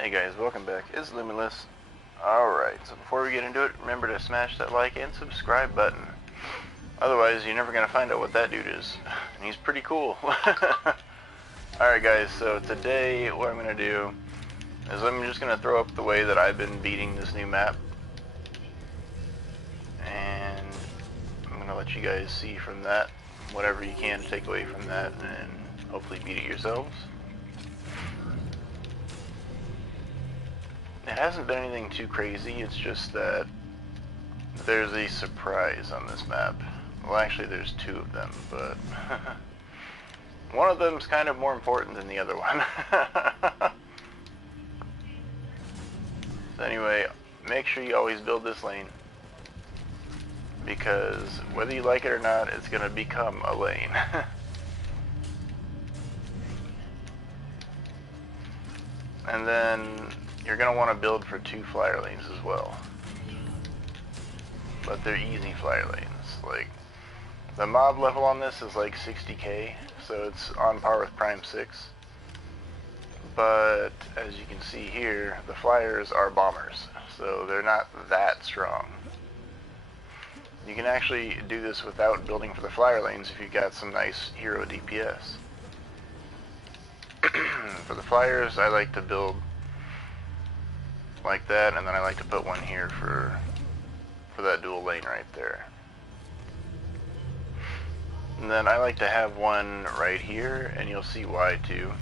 Hey guys, welcome back. It's Limitless. Alright, so before we get into it, remember to smash that like and subscribe button. Otherwise, you're never going to find out what that dude is. And he's pretty cool. Alright guys, so today what I'm going to do is I'm just going to throw up the way that I've been beating this new map. And I'm going to let you guys see from that whatever you can take away from that and hopefully beat it yourselves. It hasn't been anything too crazy, it's just that there's a surprise on this map. Well, actually there's two of them, but one of them's kind of more important than the other one. So anyway, make sure you always build this lane, because whether you like it or not, it's going to become a lane. And then you're going to want to build for 2 flyer lanes as well. But they're easy flyer lanes. Like, the mob level on this is like 60k, so it's on par with Prime 6. But, as you can see here, the flyers are bombers, so they're not that strong. You can actually do this without building for the flyer lanes if you've got some nice hero DPS. For the flyers, I like to build like that, and then I like to put one here for that dual lane right there. And then I like to have one right here, and you'll see why too.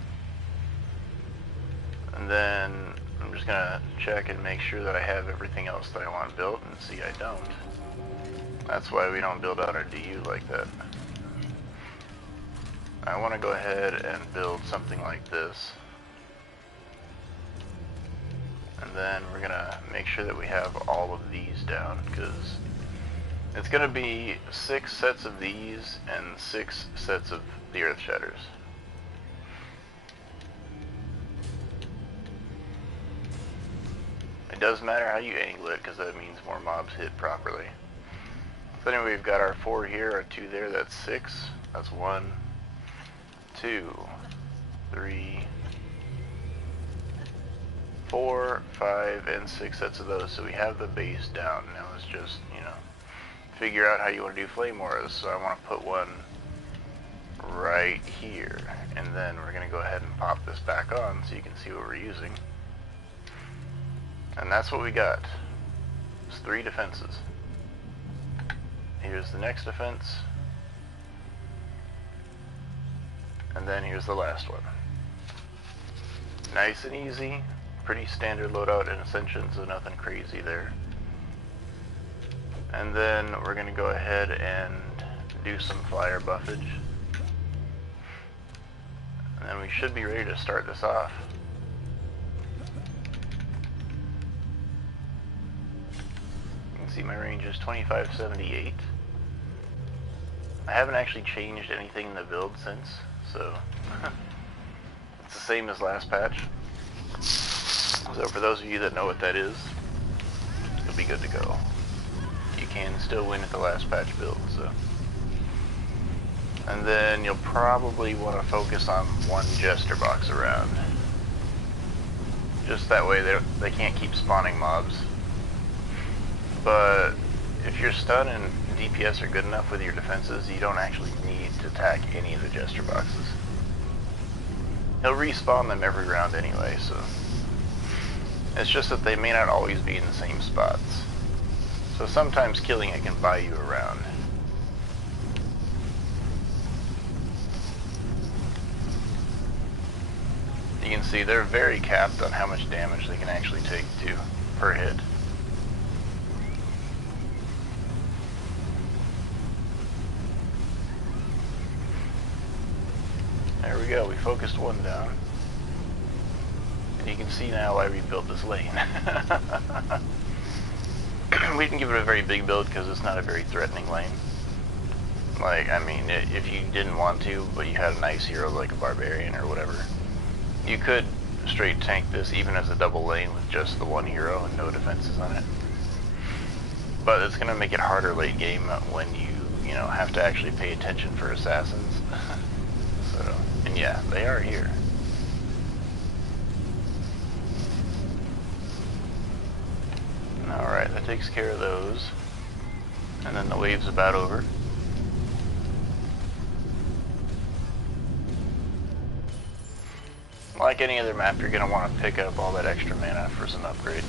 And then I'm just gonna check and make sure that I have everything else that I want built, and see I don't. That's why we don't build out our DU like that. I want to go ahead and build something like this. And then we're going to make sure that we have all of these down, because it's going to be 6 sets of these and 6 sets of the Earth Shatters. It does matter how you angle it, because that means more mobs hit properly. So anyway, we've got our 4 here, our 2 there, that's 6. That's 1, 2, 3, 4, 5, and 6 sets of those. So we have the base down. Now let's just, figure out how you want to do flame auras. So I want to put one right here, and then we're going to go ahead and pop this back on so you can see what we're using. And that's what we got. It's 3 defenses. Here's the next defense. And then here's the last one. Nice and easy. Pretty standard loadout in Ascension, so nothing crazy there. And then we're going to go ahead and do some flyer buffage. And then we should be ready to start this off. You can see my range is 2578. I haven't actually changed anything in the build since, so it's the same as last patch. So for those of you that know what that is, you'll be good to go. You can still win at the last patch build, so. And then you'll probably want to focus on one Jester box around. Just that way they can't keep spawning mobs. But if your stun and DPS are good enough with your defenses, you don't actually need to attack any of the Jester boxes. He'll respawn them every round anyway, so. It's just that they may not always be in the same spots. So sometimes killing it can buy you around. You can see they're very capped on how much damage they can actually take too, per hit. There we go, we focused one down. And you can see now why we built this lane. We didn't give it a very big build because it's not a very threatening lane. Like, I mean, if you didn't want to, but you had a nice hero like a barbarian or whatever, you could straight tank this even as a double lane with just the one hero and no defenses on it. But it's going to make it harder late game when you have to actually pay attention for assassins. So, and yeah, they are here. takes care of those. And then the wave's about over. Like any other map, you're going to want to pick up all that extra mana for some upgrades.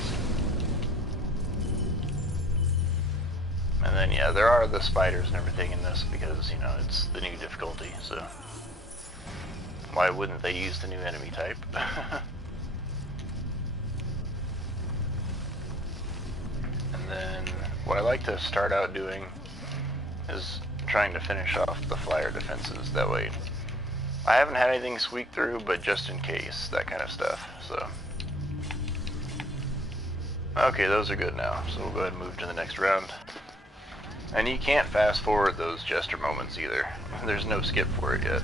And then, yeah, there are the spiders and everything in this because, you know, it's the new difficulty, so why wouldn't they use the new enemy type? And then, what I like to start out doing is trying to finish off the flyer defenses. That way, I haven't had anything squeak through, but just in case, that kind of stuff, so. Okay, those are good now, so we'll go ahead and move to the next round. And you can't fast forward those Jester moments either. There's no skip for it yet.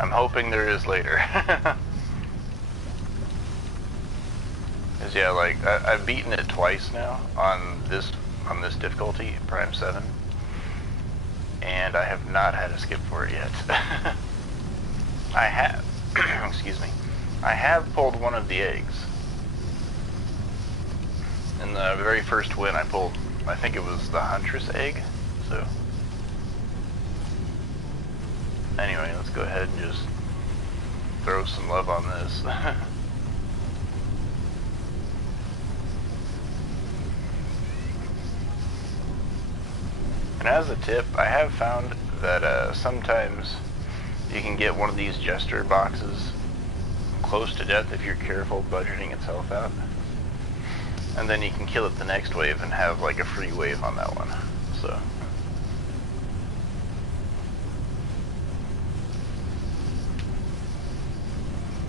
I'm hoping there is later. Cause yeah, like I've beaten it twice now on this difficulty, Prime 7, and I have not had a skip for it yet. I have, excuse me, I have pulled one of the eggs. In the very first win, I pulled, I think it was the Huntress egg. So anyway, let's go ahead and just throw some love on this. And as a tip, I have found that sometimes you can get one of these Jester boxes close to death if you're careful budgeting its health out. And then you can kill it the next wave and have like a free wave on that one. So.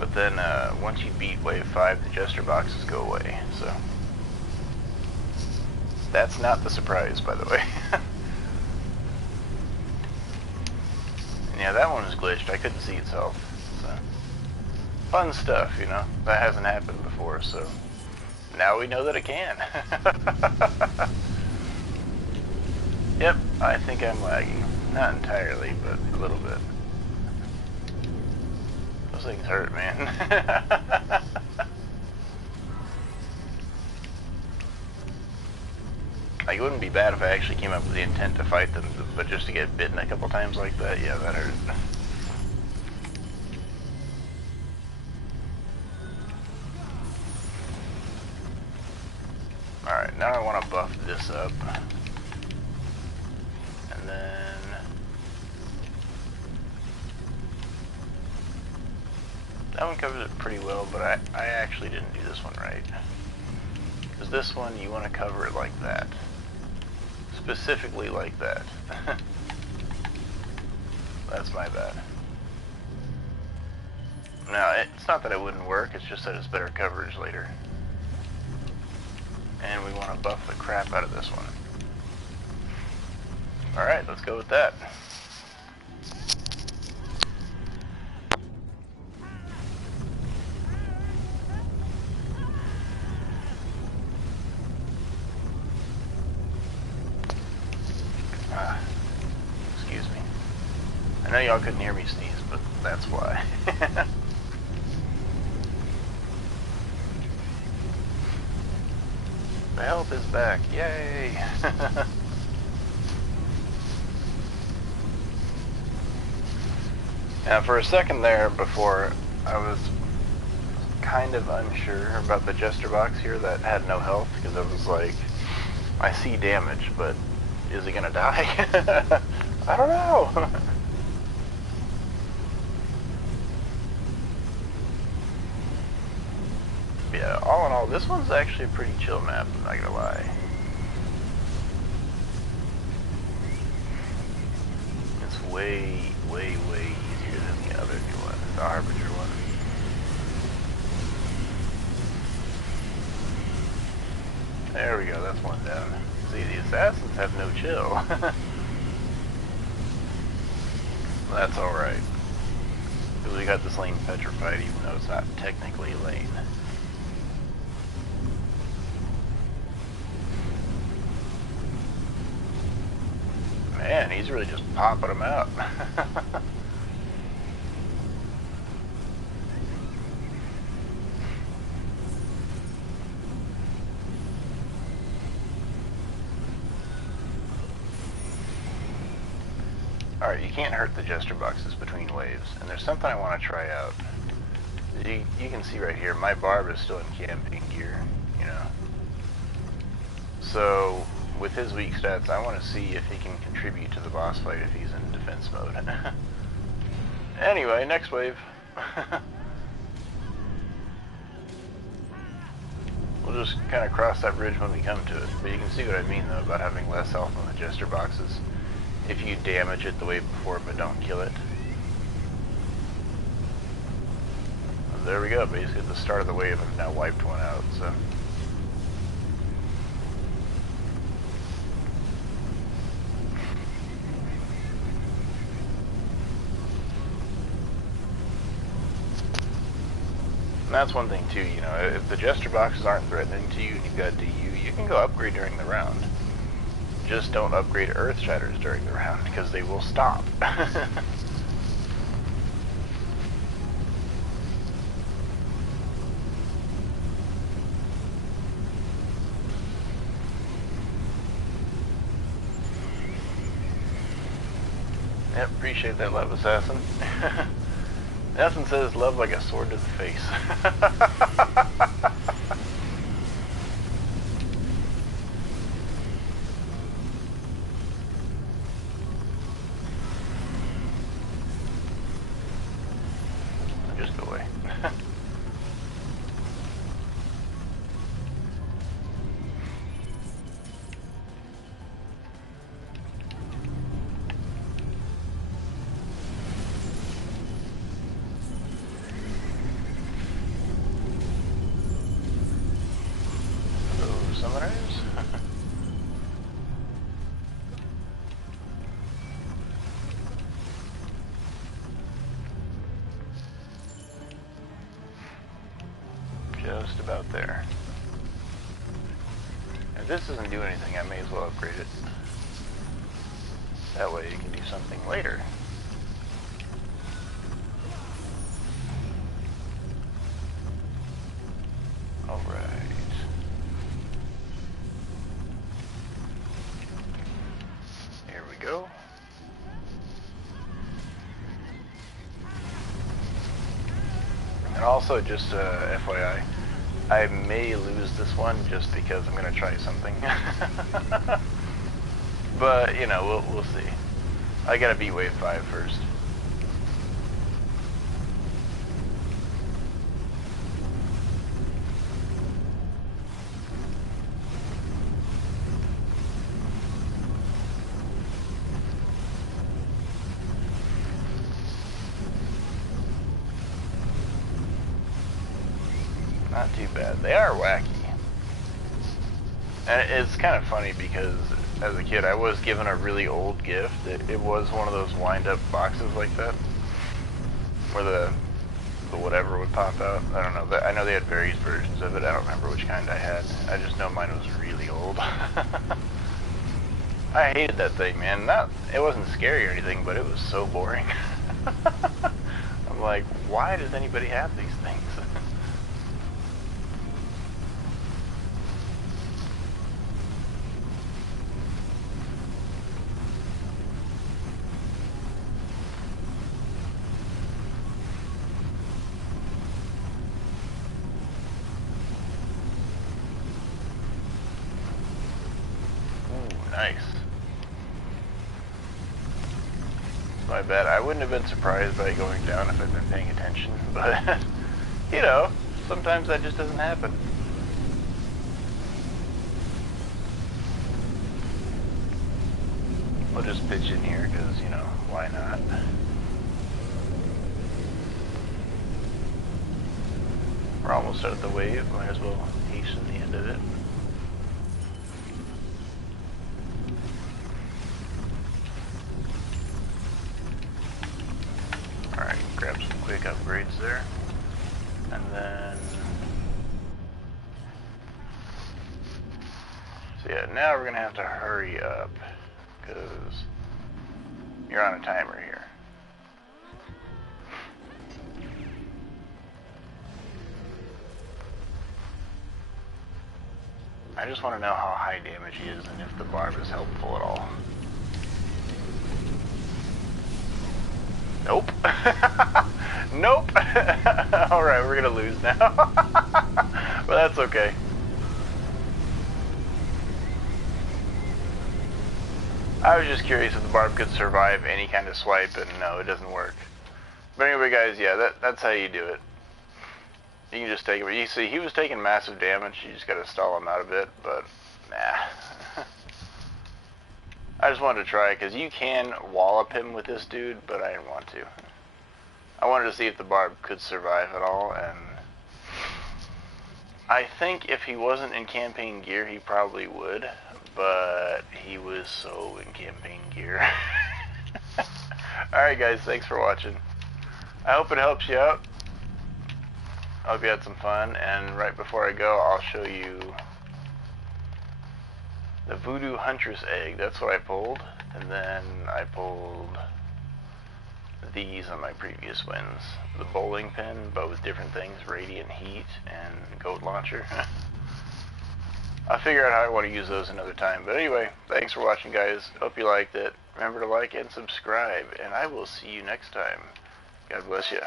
But then once you beat wave 5, the Jester boxes go away. So. That's not the surprise, by the way. Yeah, that one was glitched. I couldn't see itself. So. Fun stuff, you know. That hasn't happened before, so now we know that it can. Yep, I think I'm lagging. Not entirely, but a little bit. Those things hurt, man. Like, it wouldn't be bad if I actually came up with the intent to fight them, but just to get bitten a couple times like that, yeah, that hurt. Alright, now I want to buff this up. And then that one covers it pretty well, but I actually didn't do this one right. Because this one, you want to cover it like that. Specifically like that. That's my bad. Now, it's not that it wouldn't work, it's just that it's better coverage later. And we want to buff the crap out of this one. Alright, let's go with that. Excuse me. I know y'all couldn't hear me sneeze, but that's why. The health is back. Yay! Now, for a second there before, I was kind of unsure about the Jester box here that had no health, because I was like, I see damage, but is he gonna die? I don't know. Yeah, all in all, this one's actually a pretty chill map, I'm not gonna lie. It's way, way, way easier than the other new one, the Harbinger one. There we go, that's one down. See, the assassins have no chill. That's alright. Because we got this lane petrified, even though it's not technically a lane. Man, he's really just popping them out. Alright, you can't hurt the Jester boxes between waves, and there's something I want to try out. You can see right here, my barb is still in camping gear, you know. So, with his weak stats, I want to see if he can contribute to the boss fight if he's in defense mode. Anyway, next wave. We'll just kind of cross that bridge when we come to it. But you can see what I mean, though, about having less health on the Jester boxes. If you damage it the wave before, but don't kill it. There we go, basically at the start of the wave, I've now wiped one out, so. And that's one thing too, you know, if the Jester boxes aren't threatening to you and you've got DU, you can go upgrade during the round. Just don't upgrade Earth Shatters during the round, because they will stop. Yep, appreciate that, Love Assassin. Assassin says, love like a sword to the face. Just go away. Just about there. If this doesn't do anything, I may as well upgrade it. That way you can do something later. Alright. Here we go. And also, just FYI, I may lose this one just because I'm gonna try something. But you know, we'll see. I gotta beat wave 5 first. Not too bad. They are wacky. And it's kind of funny because as a kid I was given a really old gift. It was one of those wind-up boxes like that, where the whatever would pop out. I don't know. I know they had various versions of it. I don't remember which kind I had. I just know mine was really old. I hated that thing, man. It wasn't scary or anything, but it was so boring. I'm like, why does anybody have these things? Nice. My bad. I wouldn't have been surprised by it going down if I'd been paying attention, but, you know, sometimes that just doesn't happen. We'll just pitch in here, because, you know, why not? We're almost out of the wave, might as well hasten the end of it. Grab some quick upgrades there, and then, so yeah, now we're gonna have to hurry up, because you're on a timer here. I just want to know how high damage he is and if the barb is helpful at all. Nope. Alright, we're gonna lose now. But that's okay. I was just curious if the barb could survive any kind of swipe, and no, it doesn't work. But anyway, guys, yeah, that's how you do it. You can just take it. But you see, he was taking massive damage. You just gotta stall him out a bit, but nah. I just wanted to try it, because you can wallop him with this dude, but I didn't want to. I wanted to see if the barb could survive at all, and I think if he wasn't in campaign gear, he probably would, but he was so in campaign gear. Alright guys, thanks for watching. I hope it helps you out. I hope you had some fun, and right before I go, I'll show you the Voodoo Huntress egg. That's what I pulled, and then I pulled these on my previous wins. The bowling pin, but with different things, radiant heat and goat launcher. I'll figure out how I want to use those another time. But anyway, thanks for watching, guys. Hope you liked it. Remember to like and subscribe, and I will see you next time. God bless you.